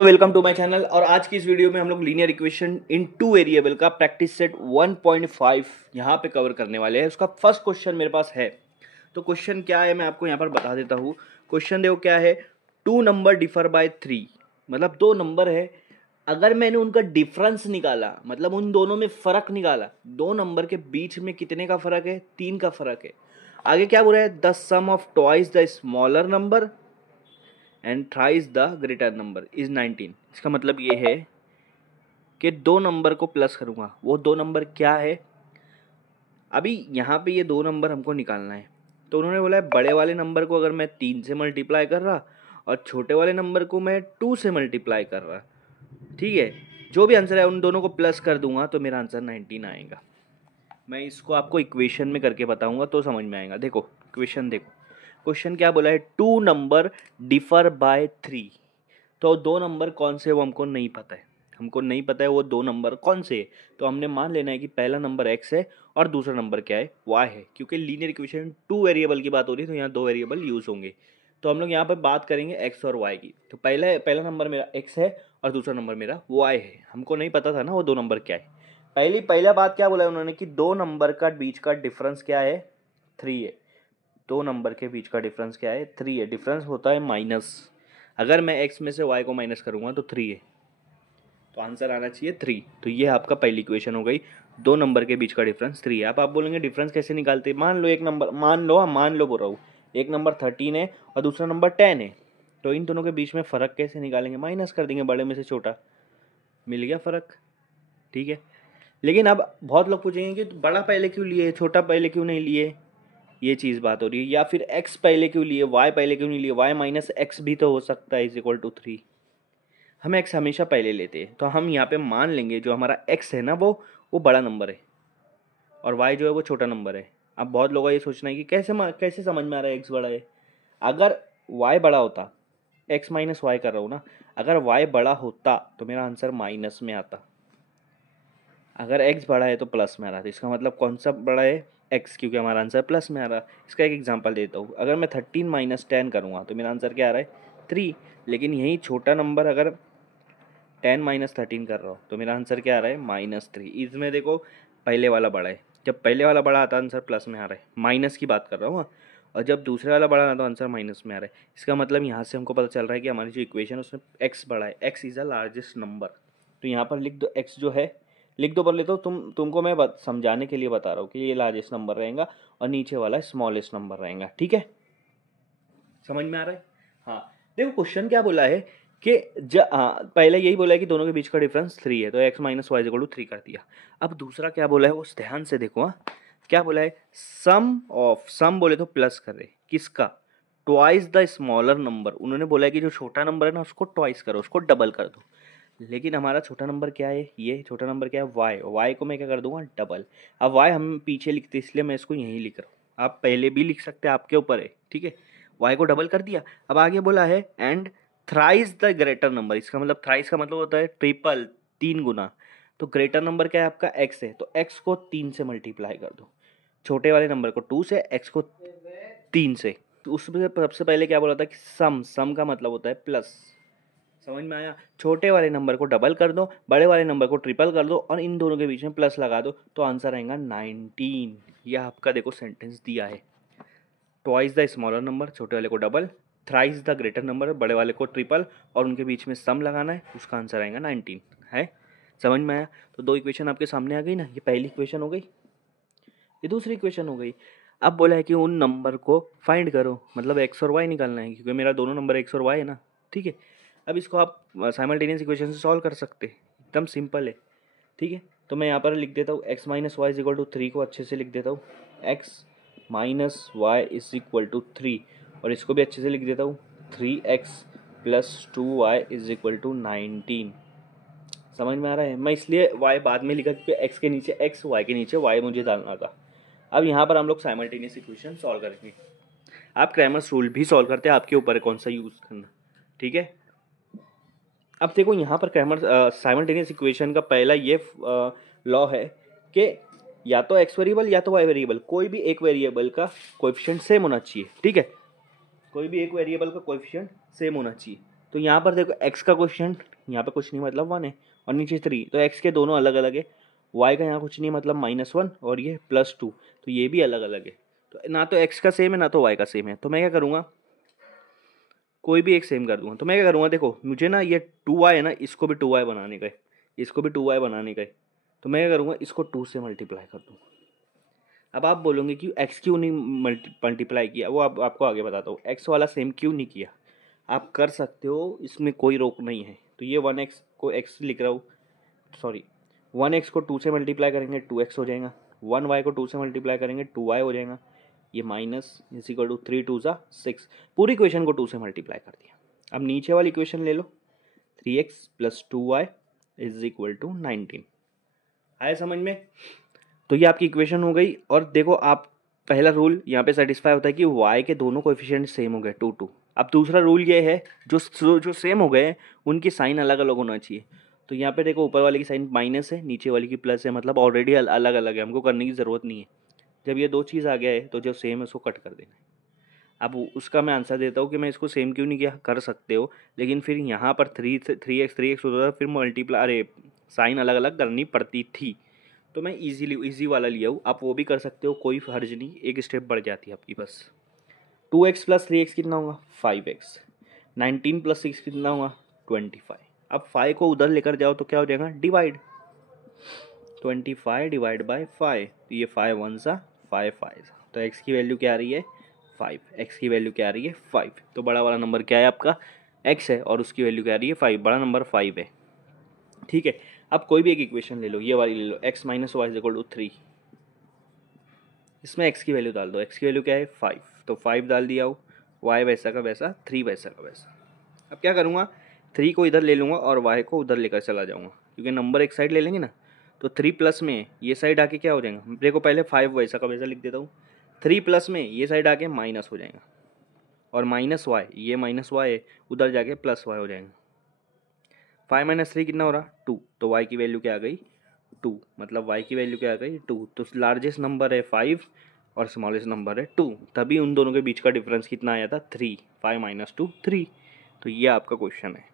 Welcome to my channel. और आज की इस वीडियो में हम लोग linear equation in two variable का प्रैक्टिस सेट 1.5 यहाँ पे कवर करने वाले हैं। उसका फर्स्ट क्वेश्चन मेरे पास है। तो क्वेश्चन क्या है मैं आपको यहाँ पर बता देता हूँ। क्वेश्चन देखो क्या है, टू नंबर डिफर बाय 3, मतलब दो नंबर है, अगर मैंने उनका डिफरेंस निकाला, मतलब उन दोनों में फ़र्क निकाला, दो नंबर के बीच में कितने का फ़र्क है, 3 का फ़र्क है। आगे क्या बोल रहा है, the sum of twice the smaller number and thrice the greater number is 19। इसका मतलब ये है कि दो नंबर को प्लस करूँगा, वो दो नंबर क्या है। अभी यहाँ पे ये दो नंबर हमको निकालना है, तो उन्होंने बोला है बड़े वाले नंबर को अगर मैं 3 से मल्टीप्लाई कर रहा और छोटे वाले नंबर को मैं 2 से मल्टीप्लाई कर रहा, ठीक है, जो भी आंसर है उन दोनों को प्लस कर दूंगा तो मेरा आंसर 19 आएगा। मैं इसको आपको इक्वेशन में करके बताऊंगा तो समझ में आएगा। देखो इक्वेशन देखो, क्वेश्चन क्या बोला है, टू नंबर डिफर बाय 3। तो दो नंबर कौन से वो हमको नहीं पता है, हमको नहीं पता है वो दो नंबर कौन से है। तो हमने मान लेना है कि पहला नंबर x है और दूसरा नंबर क्या है, y है। क्योंकि लीनियर इक्वेशन टू वेरिएबल की बात हो रही है तो यहाँ दो वेरिएबल यूज होंगे। तो हम लोग यहाँ पर बात करेंगे x और y की। तो पहला नंबर मेरा x है और दूसरा नंबर मेरा y है। हमको नहीं पता था ना वो दो नंबर क्या है। पहला बात क्या बोला है उन्होंने कि दो नंबर का बीच का डिफरेंस क्या है, 3 है। दो नंबर के बीच का डिफरेंस क्या है, 3 है। डिफरेंस होता है माइनस, अगर मैं x में से y को माइनस करूँगा तो 3 है, तो आंसर आना चाहिए 3। तो ये आपका पहली इक्वेशन हो गई, दो नंबर के बीच का डिफरेंस 3 है। आप बोलेंगे डिफरेंस कैसे निकालते हैं, मान लो एक नंबर, मान लो बोल रहा हूँ, एक नंबर 13 है और दूसरा नंबर 10 है, तो इन दोनों के बीच में फ़र्क कैसे निकालेंगे, माइनस कर देंगे, बड़े में से छोटा, मिल गया फ़र्क, ठीक है। लेकिन अब बहुत लोग पूछेंगे कि बड़ा पहले क्यों लिए, छोटा पहले क्यों नहीं लिए, ये चीज़ बात हो रही है। या फिर x पहले क्यों लिए, y पहले क्यों नहीं लिए, y माइनस एक्स भी तो हो सकता है इज इक्वल टू 3। हम x हमेशा पहले लेते हैं, तो हम यहाँ पे मान लेंगे जो हमारा x है ना वो बड़ा नंबर है और y जो है वो छोटा नंबर है। अब बहुत लोगों का ये सोचना है कि कैसे समझ में आ रहा है x बड़ा है। अगर y बड़ा होता, x माइनस वाई कर रहा हूँ ना, अगर y बड़ा होता तो मेरा आंसर माइनस में आता, अगर x बड़ा है तो प्लस में आ रहा था। इसका मतलब कौन सा बड़ा है, x, क्योंकि हमारा आंसर प्लस में आ रहा है। इसका एक एग्जांपल देता हूँ, अगर मैं 13 माइनस 10 करूँगा तो मेरा आंसर क्या आ रहा है, 3। लेकिन यही छोटा नंबर अगर 10 माइनस 13 कर रहा हूँ तो मेरा आंसर क्या आ रहा है, -3। इसमें देखो पहले वाला बड़ा है, जब पहले वाला बड़ा आता आंसर प्लस में आ रहा है, माइनस की बात कर रहा हूँ, और जब दूसरे वाला बड़ा आता तो आंसर माइनस में आ रहा है। इसका मतलब यहाँ से हमको पता चल रहा है कि हमारी जो इक्वेशन है उसमें x बड़ा है, x is the largest number. तो यहाँ पर लिख दो x जो है, लिख दो, पर ले तो तुमको मैं समझाने के लिए बता रहा हूँ कि ये लार्जेस्ट नंबर रहेगा और नीचे वाला स्मॉलेस्ट नंबर रहेगा, ठीक है, समझ में आ रहा है। हाँ देखो क्वेश्चन क्या बोला है कि पहले यही बोला है कि दोनों के बीच का डिफरेंस 3 है, तो x minus y equal to 3 कर दिया। अब दूसरा क्या बोला है वो ध्यान से देखो। हाँ क्या बोला है, सम बोले तो प्लस कर रहे किसका, ट्वाइस द स्मॉलर नंबर। उन्होंने बोला है कि जो छोटा नंबर है ना उसको ट्वाइस करो, उसको डबल कर दो। लेकिन हमारा छोटा नंबर क्या है, ये छोटा नंबर क्या है, y को मैं क्या कर दूंगा, डबल। अब y हम पीछे लिखते इसलिए मैं इसको यहीं लिख रहा हूँ, आप पहले भी लिख सकते हैं, आपके ऊपर है, ठीक है। y को डबल कर दिया। अब आगे बोला है and thrice the greater number. इसका मतलब थ्राइस का मतलब होता है ट्रिपल, 3 गुना। तो ग्रेटर नंबर क्या है आपका, x है, तो x को 3 से मल्टीप्लाई कर दो, छोटे वाले नंबर को 2 से, x को 3 से। तो उसमें सबसे पहले क्या बोला था कि सम का मतलब होता है प्लस, समझ में आया। छोटे वाले नंबर को डबल कर दो, बड़े वाले नंबर को ट्रिपल कर दो और इन दोनों के बीच में प्लस लगा दो, तो आंसर आएगा 19। यह आपका देखो सेंटेंस दिया है, ट्वाइस द स्मॉलर नंबर, छोटे वाले को double, thrice the greater number, बड़े वाले को ट्रिपल, और उनके बीच में सम लगाना है, उसका आंसर आएगा 19 है। समझ में आया। तो दो इक्वेशन आपके सामने आ गई ना, ये पहली इक्वेशन हो गई, ये दूसरी इक्वेशन हो गई। अब बोला है कि उन नंबर को फाइंड करो, मतलब एक्स और वाई निकालना है, क्योंकि मेरा दोनों नंबर एक्स और वाई है ना, ठीक है। अब इसको आप साइमल्टेनियस इक्वेशन से सॉल्व कर सकते हैं, एकदम सिंपल है, ठीक है। तो मैं यहाँ पर लिख देता हूँ x minus y is equal to 3 को अच्छे से लिख देता हूँ, x minus y is equal to 3, और इसको भी अच्छे से लिख देता हूँ 3x plus 2y is equal to 19। समझ में आ रहा है। मैं इसलिए y बाद में लिखा क्योंकि x के नीचे x, y के नीचे y मुझे डालना था। अब यहाँ पर हम लोग साइमल्टेनियस इक्वेशन सॉल्व करेंगे। आप क्रैमर्स रूल भी सॉल्व करते हैं, आपके ऊपर है कौन सा यूज़ करना, ठीक है। अब देखो यहाँ पर क्रैमर साइमल्टेनियस इक्वेशन का पहला ये लॉ है कि या तो x वेरिएबल या तो y वेरिएबल, कोई भी एक वेरिएबल का कोएफिशिएंट सेम होना चाहिए, ठीक है, कोई भी एक वेरिएबल का कोएफिशिएंट सेम होना चाहिए। तो यहाँ पर देखो x का क्वेश्चन यहाँ पे कुछ नहीं मतलब 1 है और नीचे 3, तो x के दोनों अलग अलग है। y का यहाँ कुछ नहीं मतलब -1 और ये +2, तो ये भी अलग अलग है। तो ना तो x का सेम है ना तो y का सेम है, तो मैं क्या करूँगा, कोई भी एक सेम कर दूंगा। तो मैं क्या करूँगा, देखो मुझे ना ये 2y है ना, इसको भी 2y बनाने का है, इसको भी 2y बनाने का है। तो मैं क्या करूँगा, इसको 2 से मल्टीप्लाई कर दूँ। अब आप बोलोगे कि x क्यों नहीं मल्टीप्लाई किया, वो आपको आगे बताता हूँ। x वाला सेम क्यों नहीं किया, आप कर सकते हो, इसमें कोई रोक नहीं है। तो ये 1x को x लिख रहा हूँ, सॉरी 1x को 2 से मल्टीप्लाई करेंगे 2x हो जाएगा, 1y को 2 से मल्टीप्लाई करेंगे 2y हो जाएगा, ये माइनस इज इक्वल टू 3 2 ज़ा 6, पूरी इक्वेशन को 2 से मल्टीप्लाई कर दिया। अब नीचे वाली इक्वेशन ले लो, 3x plus 2y is equal to 19। आया समझ में? तो ये आपकी इक्वेशन हो गई। और देखो आप, पहला रूल यहाँ पे सेटिस्फाई होता है कि y के दोनों कोएफिशिएंट सेम हो गए 2 2। अब दूसरा रूल ये है, जो सेम हो गए उनकी साइन अलग अलग होना चाहिए। तो यहाँ पे देखो ऊपर वाले की साइन माइनस है, नीचे वाली की प्लस है, मतलब ऑलरेडी अलग अलग है, हमको करने की ज़रूरत नहीं है। जब ये दो चीज़ आ गया है तो जो सेम है उसको कट कर देना है। अब उसका मैं आंसर देता हूँ कि मैं इसको सेम क्यों नहीं किया, कर सकते हो, लेकिन फिर यहाँ पर 3x होता था, फिर मल्टीप्लाई, अरे साइन अलग अलग करनी पड़ती थी, तो मैं ईजी वाला लिया हूँ। आप वो भी कर सकते हो, कोई हर्ज नहीं, एक स्टेप बढ़ जाती है आपकी बस। 2x प्लस 3x कितना होगा 5x, 19 प्लस 6 कितना होगा 25। अब 5 को उधर लेकर जाओ तो क्या हो जाएगा, डिवाइड, 25 डिवाइड बाई 5, तो ये 5 1 सा 5 5, तो x की वैल्यू क्या आ रही है 5, x की वैल्यू क्या आ रही है 5। तो बड़ा वाला नंबर क्या है आपका x है और उसकी वैल्यू क्या आ रही है 5, बड़ा नंबर 5 है। ठीक है, अब कोई भी एक इक्वेशन ले लो, ये वाली ले लो, x minus y is equal to 3, इसमें x की वैल्यू डाल दो, x की वैल्यू क्या है 5, तो 5 डाल दिया हो, y वैसा का वैसा, 3 वैसा का वैसा। अब क्या करूँगा, 3 को इधर ले लूँगा और y को उधर लेकर चला जाऊँगा, क्योंकि नंबर एक साइड ले लेंगे ना, तो 3 प्लस में ये साइड आके क्या हो जाएगा, देखो पहले 5 वैसा का वैसा लिख देता हूँ, 3 प्लस में ये साइड आके माइनस हो जाएगा, और माइनस वाई, ये माइनस वाई है, उधर जाके प्लस वाई हो जाएगा। 5 माइनस 3 कितना हो रहा 2, तो y की वैल्यू क्या आ गई 2, मतलब y की वैल्यू क्या आ गई 2। तो लार्जेस्ट नंबर है 5 और स्मॉलेस्ट नंबर है 2, तभी उन दोनों के बीच का डिफरेंस कितना आया था 3, 5 माइनस 2 3। तो ये आपका क्वेश्चन है।